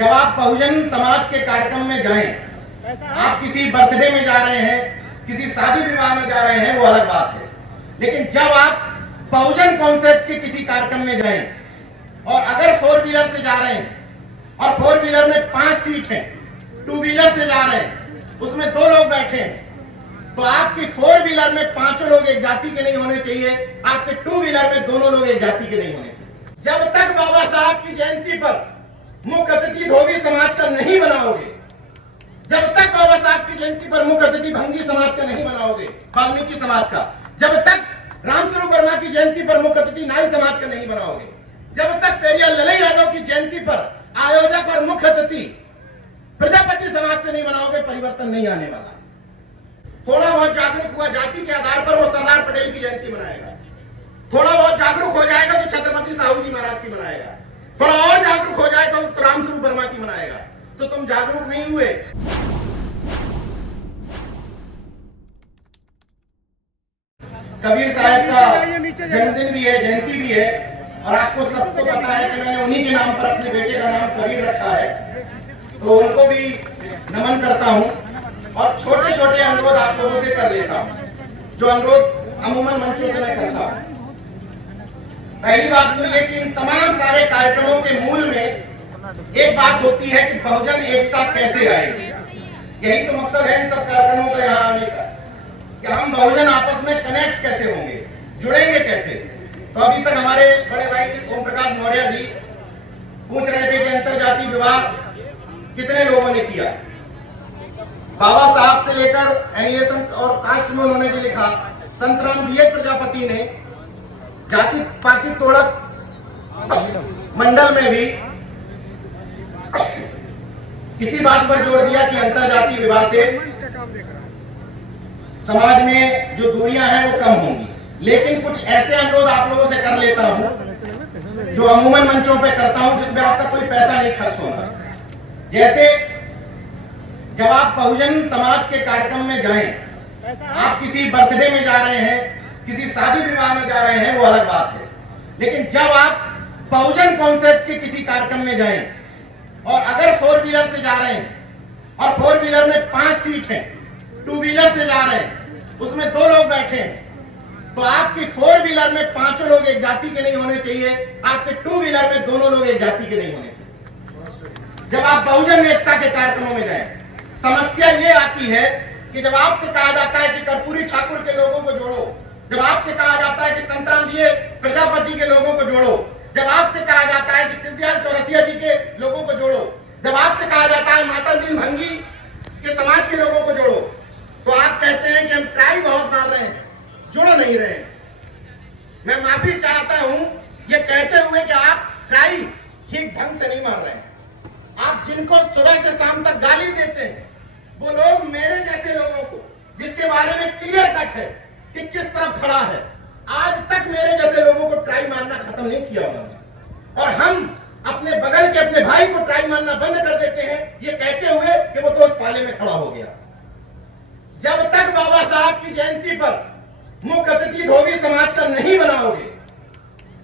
जब आप बहुजन समाज के कार्यक्रम में जाएं, आप किसी बर्थडे में जा रहे हैं, किसी शादी विवाह में जा रहे हैं, वो अलग बात है। लेकिन जब आप बहुजन कॉन्सेप्ट के किसी कार्यक्रम में जाएं और अगर 4 व्हीलर से जा रहे हैं और 4 व्हीलर में 5 सीट हैं, 2 व्हीलर से जा रहे हैं, उसमें 2 लोग बैठे हैं, तो आपकी 4 व्हीलर में 5 लोग एक जाति के नहीं होने चाहिए, आपके 2 व्हीलर में दोनों लोग एक जाति के नहीं होने चाहिए। जब तक बाबा साहब की जयंती पर मुख्य अतिथि धोबी समाज का नहीं बनाओगे, जब तक बाबा साहब की जयंती पर मुख्य अतिथि भंगी समाज का नहीं बनाओगे, वाल्मीकि समाज का, जब तक रामस्वरूप वर्मा की जयंती पर मुख्य अतिथि नाई समाज का नहीं बनाओगे, जब तक पेरियार ललई यादव की जयंती पर आयोजक और मुख्य अतिथि प्रजापति समाज से नहीं बनाओगे, परिवर्तन नहीं आने वाला। थोड़ा बहुत जागरूक हुआ जाति के आधार पर वो सरदार पटेल की जयंती मनाएगा, थोड़ा बहुत जागरूक हो जाएगा तो छत्रपति साहू जी महाराज की मनाएगा, थोड़ा और जागरूक हो जाएगा तो रामस्वरूप वर्मा की मनाएगा। तो तुम जागरूक नहीं हुए। कबीर साहब का जन्मदिन भी है, जयंती भी है, और आपको सबको पता है कि मैंने उन्हीं के नाम पर अपने बेटे का नाम कबीर रखा है, तो उनको भी नमन करता हूं और छोटे छोटे अनुरोध आप लोगों से कर लेता हूं, जो अनुरोध अमूमन मंचों से मैं करता हूं। पहली बात तो ये कि इन तमाम सारे कार्यक्रमों के मूल में एक बात होती है कि बहुजन एकता कैसे आएगी। यही तो मकसद है इन सब कार्यक्रमों का यहाँ आने का, कि हम बहुजन आपस में कनेक्ट कैसे होंगे, जुड़ेंगे कैसे। तो अभी तक हमारे बड़े भाई ओम प्रकाश मौर्य जी पूछ रहे थे कि अंतरजातीय विवाह कितने लोगों ने किया। बाबा साहब से लेकर एनिमेशन और कास्ट में उन्होंने भी लिखा, संत राम प्रजापति ने जाति पाति तोड़क मंडल में भी इसी बात पर जोर दिया कि अंतरजातीय विवाह से समाज में जो दूरियां हैं वो कम होंगी। लेकिन कुछ ऐसे अनुरोध आप लोगों से कर लेता हूं जो अमूमन मंचों पे करता हूं, जिसमें आपका कोई पैसा नहीं खर्च होगा। जैसे जब आप बहुजन समाज के कार्यक्रम में जाएं, आप किसी बर्थडे में जा रहे हैं, किसी शादी विवाह में जा रहे हैं, वो अलग बात है। लेकिन जब आप बहुजन कॉन्सेप्ट के किसी कार्यक्रम में जाएं और अगर 4 व्हीलर से जा रहे हैं और 4 व्हीलर में 5 सीट हैं, 2 व्हीलर से जा रहे हैं, उसमें 2 लोग बैठे हैं, तो आपकी 4 व्हीलर में 5 लोग एक जाति के नहीं होने चाहिए, आपके 2 व्हीलर में दोनों लोग एक जाति के नहीं होने चाहिए। जब आप बहुजन एकता के कार्यक्रमों में जाएं, समस्या ये आती है कि जब आपसे कहा जाता है कि कर्पूरी ठाकुर के लोगों को जोड़ो, जब आपसे कहा जाता है कि संतराम प्रजापति के लोगों को जोड़ो, जब आपसे कहा जाता है कि शिवदयाल चौरसिया जी के लोगों को जोड़ो, जब आपसे कहा जाता है माता दीन भंगी के समाज के लोगों को जोड़ो, तो आप कहते हैं कि हम ट्राई बहुत मार रहे हैं, जुड़ नहीं रहे हैं। मैं माफी चाहता हूं ये कहते हुए कि आप ट्राई ठीक ढंग से नहीं मार रहे हैं। आप जिनको सुबह से शाम तक गाली देते हैं, वो लोग मेरे जैसे लोगों को, जिसके बारे में क्लियर कट है कि किस तरफ खड़ा है, आज तक मेरे जैसे लोगों को ट्राई मारना खत्म नहीं किया उन्होंने। और हम अपने बगल के अपने भाई को ट्राई मारना बंद कर देते हैं ये कहते हुए कि वो तो उस पाले में खड़ा हो गया। जब तक बाबा साहब की जयंती पर मुख्य अतिथि धोबी समाज का नहीं बनाओगे,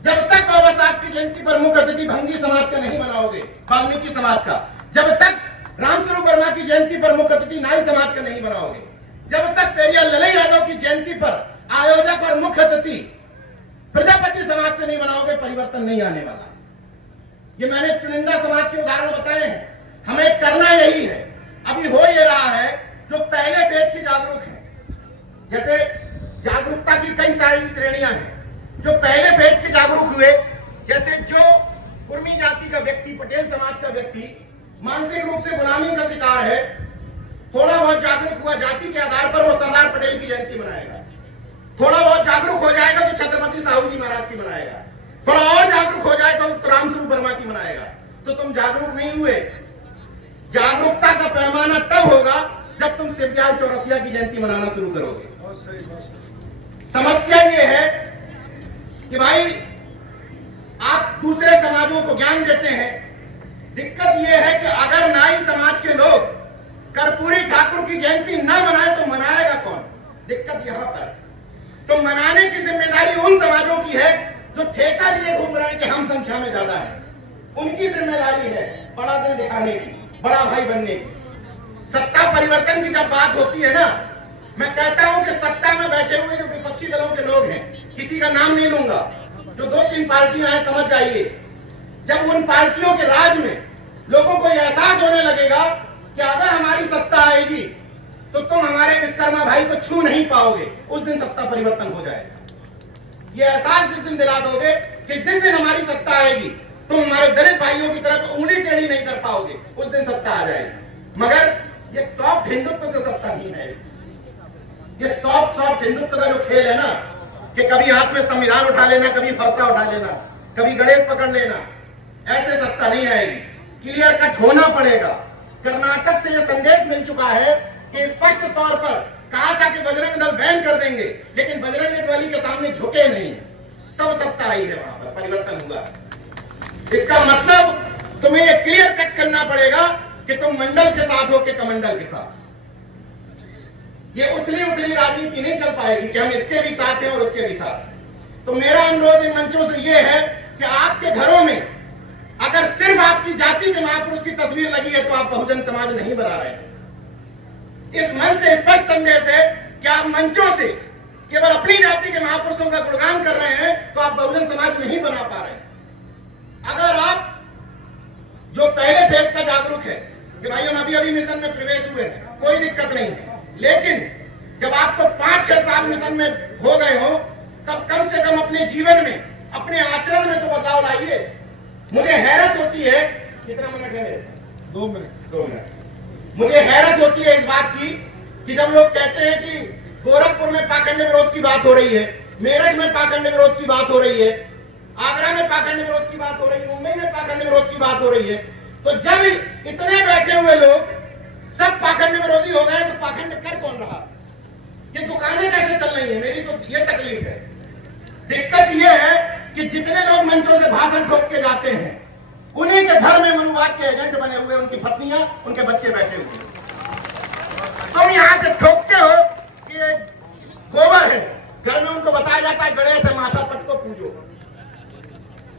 जब तक बाबा साहब की जयंती पर मुख्य अतिथि भंगी समाज का नहीं बनाओगे, वाल्मीकि समाज का, जब तक रामस्वरूप वर्मा की जयंती पर मुख्य अतिथि नाई समाज का नहीं बनाओगे, जब तक पेरियार ललई यादव की जयंती पर आयोजक और मुख्य अतिथि प्रजापति समाज से नहीं बनाओगे, परिवर्तन नहीं आने वाला। ये मैंने चुनिंदा समाज के उदाहरण बताए हैं, हमें करना यही है। अभी हो ये रहा है जो पहले पेज की जागरूक है, जैसे जागरूकता की कई सारी श्रेणियां हैं। जो पहले पेज के जागरूक हुए, जैसे जो कुर्मी जाति का व्यक्ति, पटेल समाज का व्यक्ति मानसिक रूप से गुलामी का शिकार है, थोड़ा बहुत जागरूक हुआ जाति के आधार पर वो सरदार पटेल की जयंती मनाएगा, थोड़ा बहुत जागरूक हो जाएगा तो छत्रपति साहू जी महाराज की मनाएगा, थोड़ा और जागरूक हो जाएगा तो रामस्वरूप वर्मा की मनाएगा। तो तुम जागरूक नहीं हुए। जागरूकता का पैमाना तब होगा जब तुम शिवदयाल चौरसिया की जयंती मनाना शुरू करोगे। समस्या ये है कि भाई आप दूसरे समाजों को ज्ञान देते हैं, दिक्कत ये है कि अगर नाई समाज के लोग कर्पूरी ठाकुर की जयंती न मनाए तो मनाएगा कौन? दिक्कत यहां पर। तो मनाने की जिम्मेदारी उन समाजों की है जो ठेका लिए घूम रहे हैं कि हम संख्या में ज्यादा है, उनकी जिम्मेदारी है। बड़ा दिल दिखाने की, बड़ा भाई बनने की। सत्ता परिवर्तन की जब बात होती है ना, मैं कहता हूं कि सत्ता में बैठे हुए जो विपक्षी दलों के लोग हैं, किसी का नाम नहीं लूंगा, जो 2-3 पार्टियां हैं, समझ जाइए, जब उन पार्टियों के राज में लोगों को एहसास होने लगेगा कि अगर हमारी सत्ता आएगी तो तुम हमारे विश्वकर्मा भाई को छू नहीं पाओगे, उस दिन सत्ता परिवर्तन हो जाएगा। ये एहसास जिस दिन दिला दोगे कि जिस दिन हमारी सत्ता आएगी तुम हमारे दलित भाइयों की तरफ उंगली टेढ़ी नहीं कर पाओगे, उस दिन सत्ता आ जाएगी। मगर ये सॉफ्ट हिंदुत्व से सत्ता नहीं है। ये सॉफ्ट हिंदुत्व का जो खेल है ना, कि कभी हाथ में संविधान उठा लेना, कभी फरसा उठा लेना, कभी गणेश पकड़ लेना, ऐसे सत्ता नहीं आएगी। क्लियर कट होना पड़ेगा। कर्नाटक से यह संदेश मिल चुका है कि स्पष्ट तौर पर कहा था कि बजरंग दल बैन कर देंगे, लेकिन बजरंग दल के सामने झुके नहीं, तब सत्ता आई है, वहां पर परिवर्तन हुआ। इसका मतलब तुम्हें यह क्लियर कट करना पड़ेगा कि तुम मंडल के साथ हो कि कमंडल के साथ। ये उथली उथली राजनीति नहीं चल पाएगी कि हम इसके भी साथ हैं और उसके भी साथ। तो मेरा अनुरोध इन मंचों से यह है कि आपके घरों में अगर सिर्फ आपकी जाति के महापुरुष की तस्वीर लगी है तो आप बहुजन समाज नहीं बना रहे हैं। इस मंच से स्पष्ट संदेश है कि आप मंचों से केवल अपनी जाति के महापुरुषों का गुणगान कर रहे हैं तो आप बहुजन समाज नहीं बना पा रहे हैं। अगर आप जो पहले फेज का जागरूक है कि भाई हम अभी मिशन में प्रवेश हुए हैं, कोई दिक्कत नहीं है, लेकिन जब आपको 5-6 साल मिशन में हो गए हो तब कम से कम अपने जीवन में, अपने आचरण में तो बदलाव लाइए। मुझे हैरत होती है, कितना मिनट है मेरे? 2 मिनट। मुझे हैरत होती है इस बात की कि जब लोग कहते हैं कि गोरखपुर में पाखंड विरोध की बात हो रही है, मेरठ में पाखंड विरोध की बात हो रही है, आगरा में पाखंड विरोध की बात हो रही है, मुंबई में पाखंड विरोध की बात हो रही है, तो जब इतने बैठे हुए लोग सब पाखंड विरोधी हो गए तो पाखंड कर कौन रहा? ये दुकानें कैसे चल रही है? मेरी तो ये तकलीफ है। दिक्कत ये है कि जितने लोग मंचों से भाषण ठोक के जाते हैं, उन्हीं के घर में मनुवाद के एजेंट बने हुए, उनकी पत्नियां, उनके बच्चे बैठे हुए। तुम यहां से ठोकते हो कि ये गोबर है, घर में उनको बताया जाता है गणेश है, माथा पट को पूजो।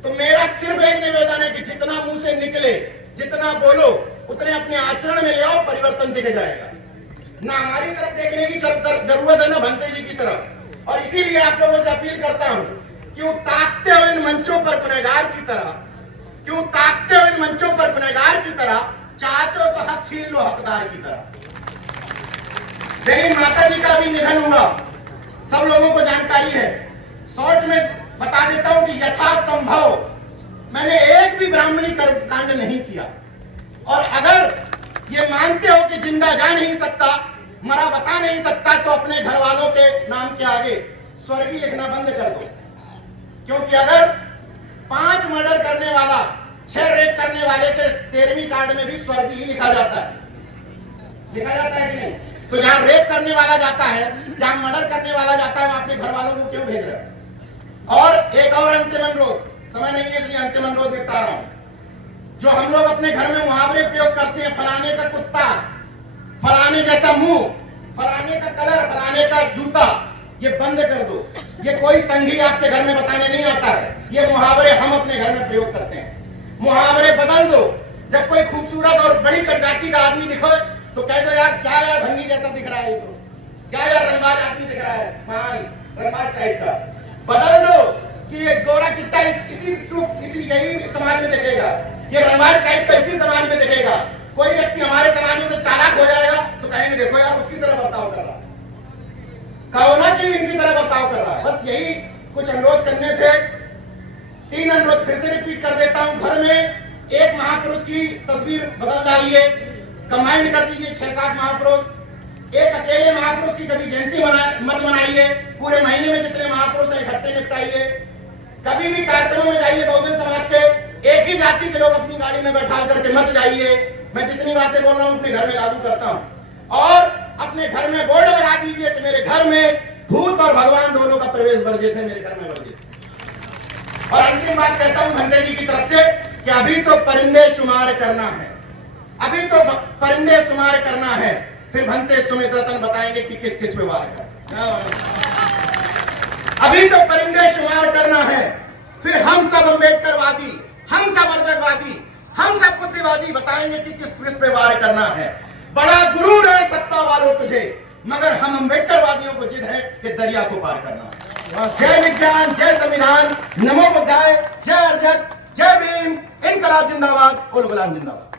तो मेरा सिर्फ एक निवेदन है कि जितना मुंह से निकले, जितना बोलो, उतने अपने आचरण में ले आओ, परिवर्तन दिख जाएगा। ना हमारी तरफ देखने की जरूरत है ना भंते जी की तरफ। और इसीलिए आप लोगों से अपील करता हूं, क्यों ताकते हो इन मंचों पर गुनहगार की तरह, क्यों ताकते हो इन मंचों पर गुनहगार की तरह, चाहते हो तो हक छीन लो हकदार की तरह। मेरी माता जी का भी निधन हुआ, सब लोगों को जानकारी है। शॉर्ट में बता देता हूं कि यथासंभव मैंने एक भी ब्राह्मणी कांड नहीं किया। और अगर ये मानते हो कि जिंदा जा नहीं सकता, मरा बता नहीं सकता, तो अपने घर वालों के नाम के आगे स्वर्गीय लिखना बंद कर दो। क्योंकि अगर 5 मर्डर करने वाला, 6 रेप करने वाले के 13वीं कार्ड में भी स्वर्गीय लिखा जाता है, लिखा जाता है कि नहीं? तो जहां रेप करने वाला जाता है, जहां मर्डर करने वाला जाता है, वहां अपने घर वालों को क्यों भेज रहे हैं? और एक और अंतिम अनुरोध, समय नहीं है इसलिए अंतिम अनुरोध करता रहा हूं। जो हम लोग अपने घर में मुहावरे प्रयोग करते हैं, फलाने का कुत्ता, फलाने जैसा मुंह, फलाने का कलर, फलाने का जूता, ये बंद कर दो। ये कोई संघी आपके घर में बताने नहीं आता है, ये मुहावरे हम अपने घर में प्रयोग करते हैं। मुहावरे बदल दो। जब कोई खूबसूरत और बड़ी कटकाठी का आदमी दिखो तो कह दो यार क्या यार भंगी जैसा दिख रहा है, ये तो क्या यार रंगबाज आदमी दिख रहा है, महान रंगबाज टाइप का। बदल दो कि ये गोरा चिट्टा इसी यही समाज में दिखेगा, ये रंगबाज टाइप का इसी समाज में दिखेगा। कोई व्यक्ति हमारे समाज में से चालाक हो जाएगा तो कहेंगे देखो यार उसकी तरह बर्ताव कर रहा है, कहो ना कि इनकी तरह बर्ताव कर रहा है। बस यही कुछ अनुरोध करने थे। 3 अनुरोध फिर से रिपीट कर देता हूं। घर में एक महापुरुष की तस्वीर बदल डालिए, कंबाइंड कर दीजिए 6-7 महापुरुष। एक अकेले महापुरुष की कभी जयंती मत मनाइए, पूरे महीने में जितने महापुरुष हैं इकट्ठे निपटाइए। कभी भी कार्यक्रमों में जाइए बहुजन समाज के, एक ही जाति के लोग अपनी गाड़ी में बैठा करके मत जाइए। मैं जितनी बातें बोल रहा हूं अपने घर में लागू करता हूं। और अपने घर में बोर्ड लगा दीजिए कि मेरे घर में भूत और भगवान दोनों का प्रवेश वर्जित है, मेरे घर में वर्जित। और अंतिम बात कहता हूं भंते जी की तरफ से कि अभी तो परिंदे शुमार करना है, अभी तो परिंदे शुमार करना है, फिर भंते सुमित रतन बताएंगे कि किस किस व्यवहार का। अभी तो परिंदे शुमार करना है, फिर हम सब अम्बेडकरवादी, हम सब अर्जकवादी, हम सब बुद्धिवादी बताएंगे कि किस पृष्ठ पे वार करना है। बड़ा गुरूर है सत्ता वालों तुझे, मगर हम अम्बेडकरवादियों को जिद है कि दरिया को पार करना है। जय विज्ञान, जय संविधान, नमो बुद्धाय, जय अर्जक, जय भीम, इनकलाब जिंदाबाद, उल गुलाम जिंदाबाद।